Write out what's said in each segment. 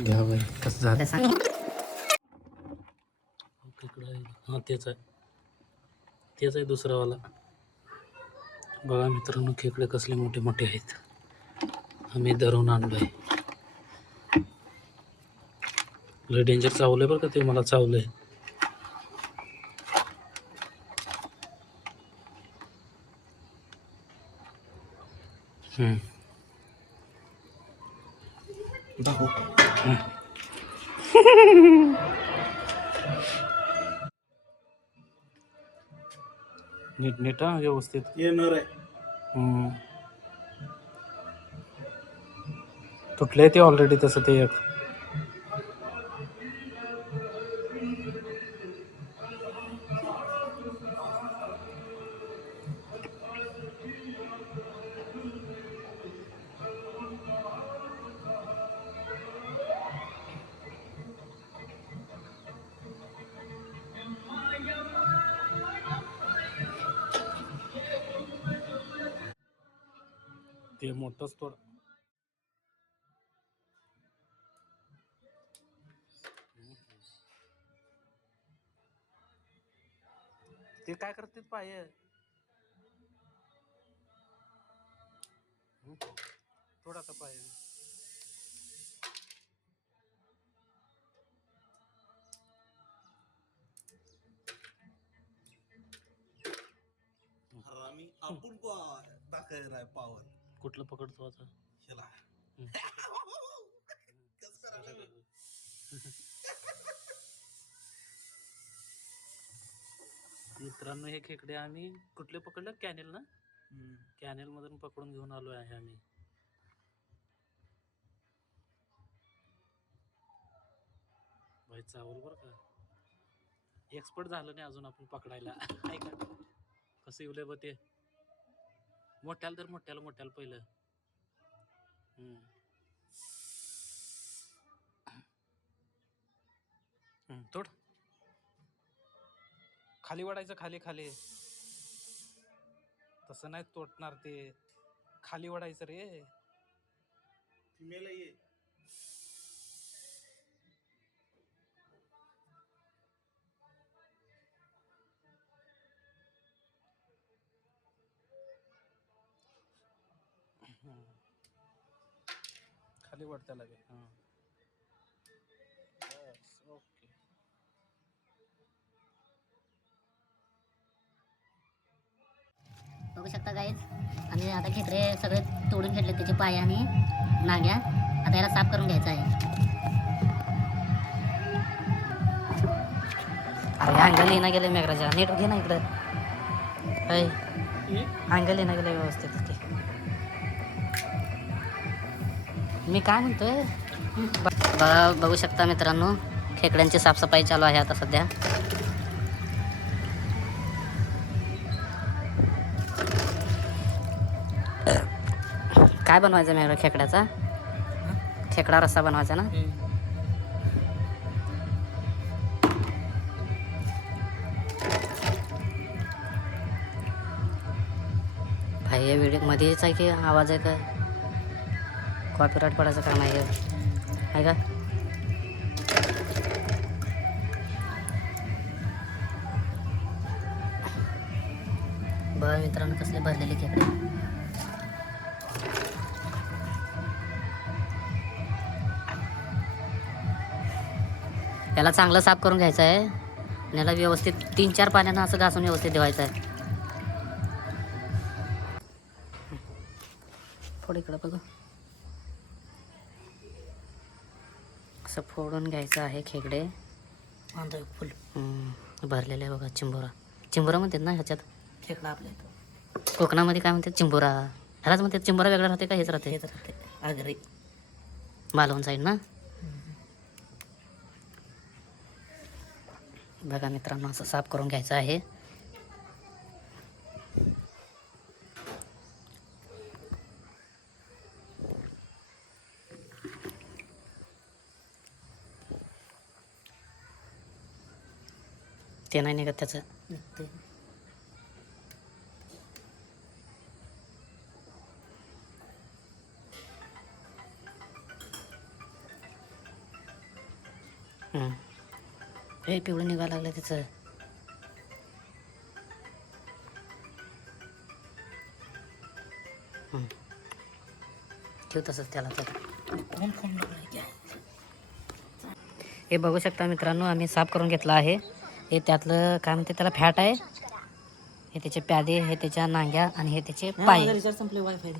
घ्या बाई कसं झालं सांग. तिकडं आहे. हां तेच आहे दुसरावाला. बघा मित्रांनो खेकडे कसले मोठे मोठे आहेत. आम्ही धरून आणलोय. लय डेंजर चावलंय बरं का ते, मला चावलंय. नीट हा व्यवस्थित येणार आहे. तुटले ते ऑलरेडी तसं ते एक. ते मोठंच थोडं. ते काय करतात पाय. थोडासा पाय. आम्ही आपण दाखवायला आहे पावर. कुठलं पकडतो आता ह्याला कसं करायला. मित्रांनो हे खेकडे आम्ही कुठले पकडलं, कॅनेल ना, कॅनेल मधून पकडून घेऊन आलो आहे आम्ही. भाई चावल बरं का, एक्सपर्ट झालं नाही अजून आपण पकडायला. ऐका कसं येऊ बघ ते. मोठ्याला तर मोठ्याला पहिलं. तोड खाली वाढायचं, खाली खाली. तसं नाही तोडणार ते, खाली वाढायचं रे. फिमेल ये खाली वाढत्या लागे. ओके. बघू शकता गाईज, आम्ही आता खेकडे सगळे तोडून घेतले, त्याचे पाय आणि नांग्या. आता याला साफ करून घ्यायचं आहे. अरे अंगल येणं गेले मेघराजा, नीट घे ना इकडं. अंगल येणं गेलं व्यवस्थित. मी काय म्हणतोय, बघू शकता मित्रांनो, खेकड्यांची साफसफाई चालू आहे आता सध्या. काय बनवायचं मेघरा, खेकड्याचा खेकडा रस्सा बनवायचा ना. भाई या व्हिडिओ मध्येच आहे की आवाज आहे का, कॉपीराइट पडायचं काम आहे का. बघा मित्रांनो कसले भरलेले खेकडे. याला चांगलं साफ करून घ्यायचं आहे आणि याला व्यवस्थित 3-4 पाण्यानं असं घासून व्यवस्थित ठेवायचं आहे. थोडं इकडं बघा, असं फोडून घ्यायचं आहे खेकडे. फुल भरलेले आहे बघा. चिंबोरा म्हणतात ना ह्याच्यात, खेकडा आपल्या कोकणामध्ये काय म्हणतात, चिंबोरा. ह्यालाच म्हणतात. चिंबोरा वेगळा राहते का हेच राहते, आगरी मालवण साईड ना. बघा मित्रांनो असं साफ करून घ्यायचं आहे. ते नाही निघत त्याचं. हे पिवळं निघायला लागलं त्याचं. ठेव तसंच त्याला हे बघू शकता मित्रांनो, आम्ही साफ करून घेतलं आहे. हे त्यातलं काय म्हणते त्याला फॅट आहे. हे त्याचे प्यादे, हे त्याच्या नांग्या आणि हे त्याचे पाय. संपले वायफाय.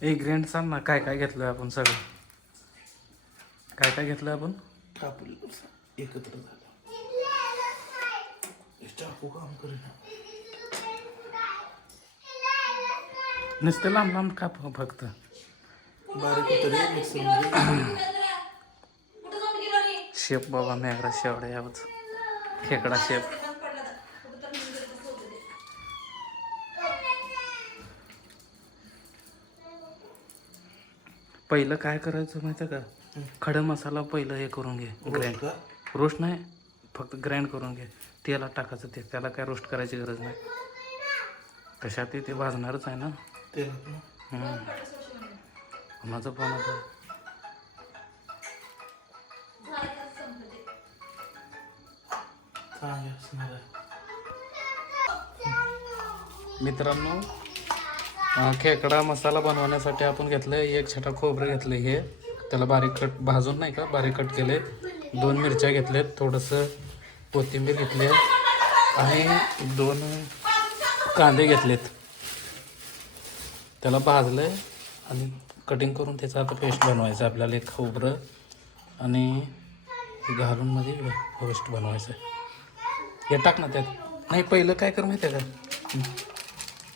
एक ग्रँड सांग ना, काय काय घेतलं आपण सगळं? काय काय घेतलं आपण? कापूल एकत्र झालं. चाकू काम करेना. नुसतं लांब लांब काप फक्त. बारीक होतं रे मिक्सरमध्ये. शेप बाबा मेघरा शेवडा यावंच. खेकडा शेप. पहिलं काय करायचं माहिती आहे का? खडा मसाला पहिलं हे करून घे, ग्राइंड. रोस्ट नाही, फक्त ग्राइंड करून घे. तेलात टाकायचं ते, त्याला काय रोस्ट करायची गरज नाही. कशात ते भाजणारच आहे ना. माझं पण होतं. मित्रांनो, खेकडा मसाला बनवण्यासाठी आपण घेतलंय एक छटा खोबरं घेतलं. हे त्याला बारीक कट, भाजून नाही का, बारीक कट केले. 2 मिरच्या घेतल्यात, थोडंसं कोथिंबीर घेतली आणि 2 कांदे घेतलेत. त्याला भाजलंय आणि कटिंग करून त्याचं आता पेस्ट बनवायचं आपल्याला. एक खोबरं आणि घालून मध्ये पेस्ट बनवायचं. हे टाक ना त्यात. नाही, पहिलं काय कर माहिती आहे का?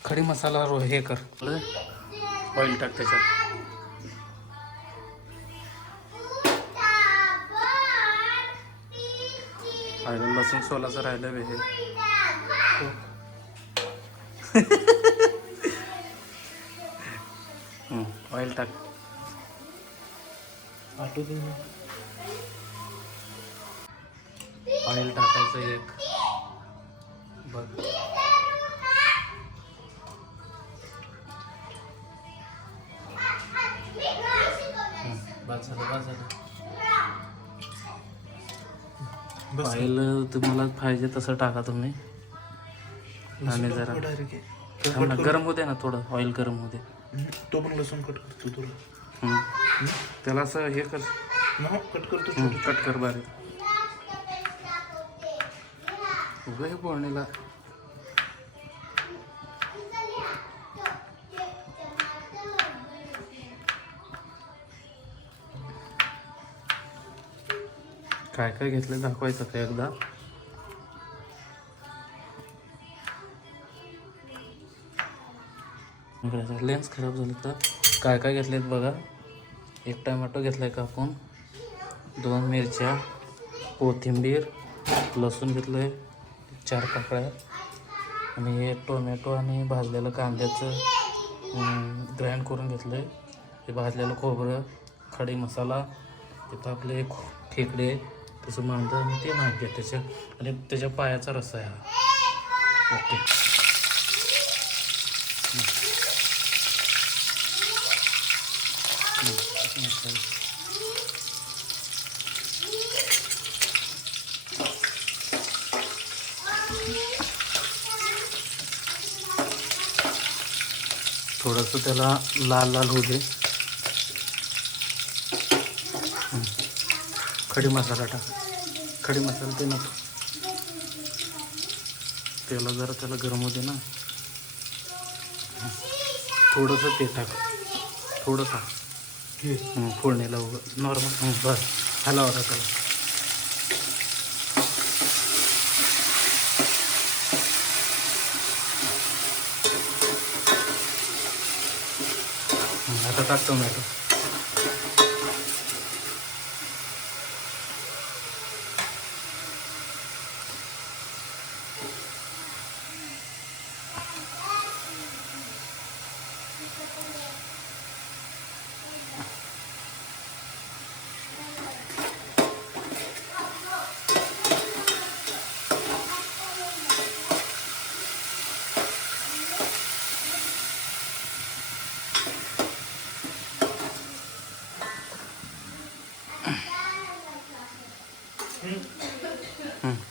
खडी मसाला हे कर, ऑइल टाक त्याच्यात. राहिलं लसूण सोलाचं राहिलं वे हे. ऑइल टाक. ऑइल टाकायचं एक. बघ, बस झालं. ऑइल तुम्हाला पाहिजे तसं टाका तुम्ही. आणि जरा गरम होते ना, थोडं ऑइल गरम होते. तो पण लसूण कट करतो तुला. त्याला असं हे कर, कट करतो. कट कर बारीक. उभं हे पोळणीला. काय काय घेतलं दाखवायचं का एकदा? लेन्स खराब झालं तर काय काय घेतलेत बघा. एक टोमॅटो घेतलाय कापून, 2 मिरच्या, कोथिंबीर, लसूण घेतलंय 4 पाकळ्या आणि हे टोमॅटो आणि भाजलेलं कांद्याचं ग्राइंड करून घेतलंय. हे भाजलेलं खोबरं, खडी मसाला, तिथं आपले खेकडे तसं मांडं आणि ते नाक त्याच्या, आणि त्याच्या पायाचा रस्सा आहे हा. ओके. थोडंसं त्याला लाल लाल होऊ दे. खडी मसाला टाक. खडी मसाला ते नको, त्याला जरा त्याला गरम होऊ दे ना. थोडंसं ते टाक, थोडंसं फोडणीला नॉर्मल. बस हलवा त्याला. आता टाक टोमॅटो.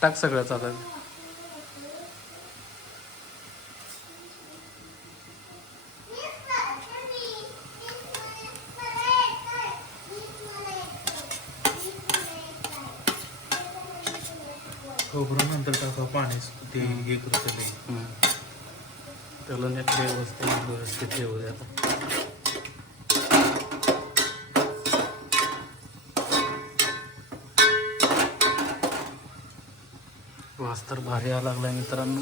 टाक सगळंच आता. खोबरं नंतर टाका पाणी ते हे करतं ते. त्याला नेट व्यवस्थित येऊ दे आता. वास तर भारी यायला लागलाय मित्रांनो.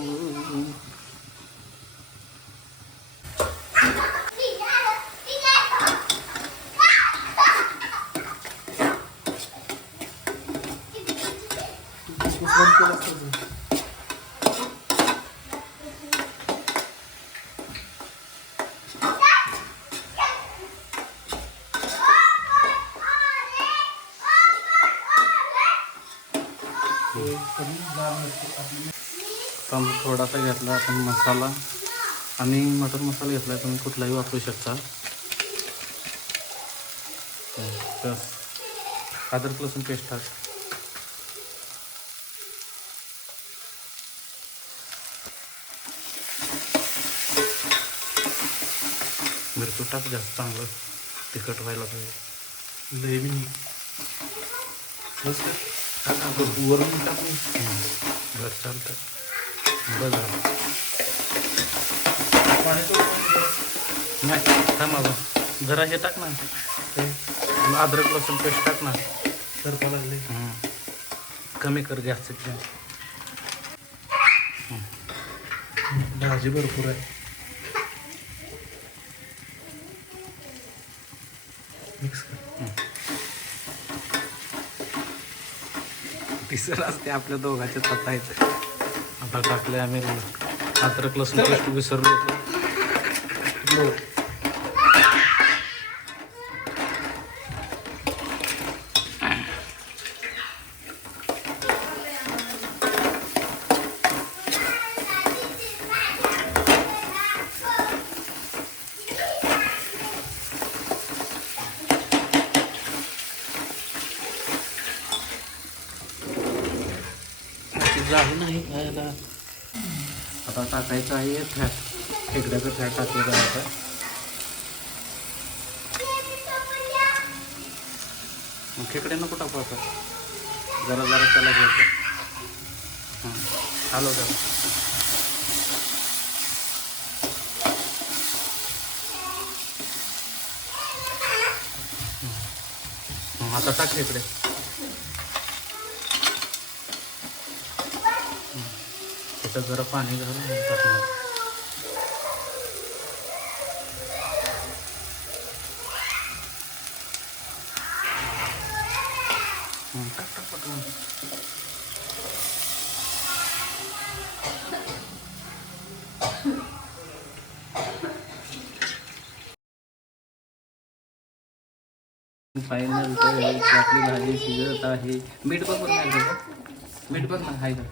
तांदूळ थोडासा घेतला आपण मसाला आणि मटन मसाला घेतला तुम्ही कुठलाही वापरू शकता. बस अद्रक लसूण पेस्ट टाक. मिरची टाक जास्त चांगलं तिखट व्हायला पाहिजे. लय बी बस वरून टाकून बरं चालतं. बरं झालं. पाणी नाही थांब बाबा जरा हे टाक ना अद्रक लसूण पेस्ट टाक ना. करपा लागले. कमी कर गॅसचं ते. भाजी भरपूर आहे. मिक्स कर. तिसरं असते आपल्या दोघांच्या ततायचं. आता टाकले आम्ही अद्रक लसूण पेस्ट विसरलो होतो. झालं नाही खायला. आता टाकायचं आहे फॅट. खेकड्याचं फॅट टाकायचं आहे आता. मग खेकडे नको टाकू आता. जरा जरा त्याला घ्यायचं. आलो जरा. आता टाक खेकडे. त्याच्यात जरा पाणी घालून टाकणार. टाक टाक पटकन. फायनल आपली भाजी शिजत आहे. मीठ बघ बरं नाही का? मीठ बघ ना हाय का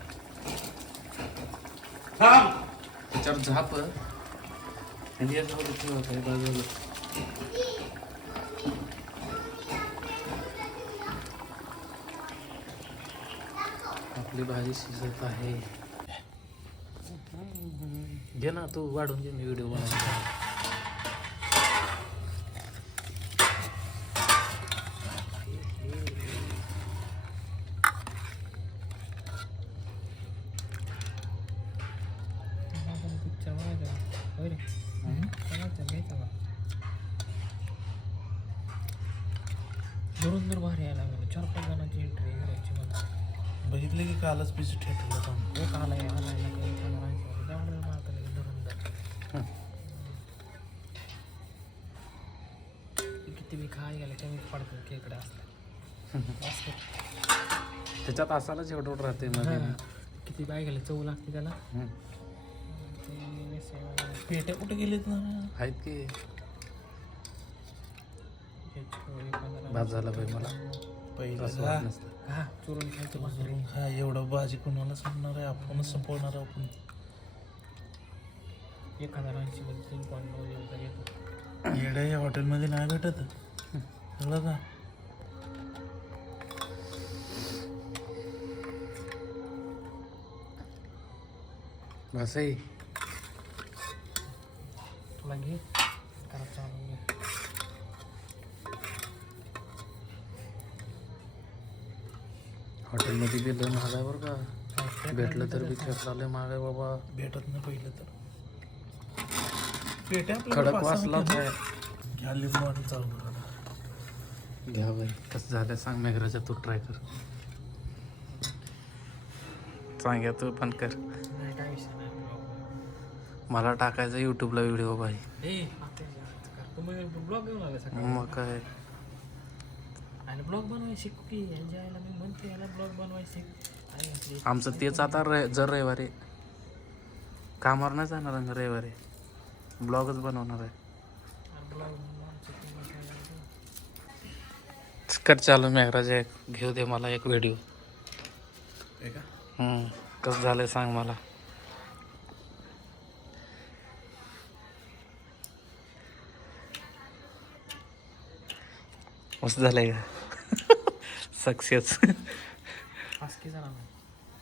त्याच्यावर झाप आणि याच्यावर ठेवत आहे बाजूला. आपली भाजी शिजत आहे. घे ना तू वाढून घे. मी व्हिडिओ बनवतो. बरोबर भारी यायला लागलं. 4-5 जणांची एंट्री करायची मला. बघितलं की कालच पीस ठेवलं जाऊन. एक आलाय त्यामुळे मला धरून जात. किती मी खाय गेलं कमी पडतो खेकडे असतात. त्याच्यात असायलाच एवढं राहते मध्ये. किती बाय गेले चव लागते त्याला. पेट्या कुठे गेलेत ना. आहेत की. भात झाला पाहिजे मला. पहिलं असं खा. वाटत नसतं. हा चोरून खायचं भाकरी. चोरून खा. एवढं भाजी कोणाला संपणार आहे. आपणच संपवणार आपण. 1080 मध्ये 3.9 येतो. येड्या या हॉटेलमध्ये नाही भेटत. कळलं का. बस आहे. तुला घे करा चालू घे. हॉटेलमध्ये बी लय महाग आहे बरं का. भेटलं तर बी खेळायला महाग आहे बाबा. भेटत नाही पहिलं तर पेट्या खडक वाचलाच आहे. घ्या लिंबू आणि चालू करा. घ्या बाई कसं झालं सांग. मेघराजा तू ट्राय कर. सांग्या तू पण कर. नाही काय विषय नाही. मला टाकायचा यूट्यूबला व्हिडिओ बाई. तुम्ही ब्लॉग घेऊन आले सकाळी. मग काय आणि ब्लॉग बनवायला शिकू की यांच्या आईला मी म्हणते याला ब्लॉग बनवायला शिक. आणि आपली आमचं तेच आता जर रविवारी कामावर नाही जाणार आम्ही रविवारी. ब्लॉगच बनवणार आहे. ब्लॉग कर चालू मेघराजा घेऊ दे मला एक व्हिडिओ. हे का कसं झालंय सांग मला. मस्त झालंय का. सक्सेस. आसकी जरा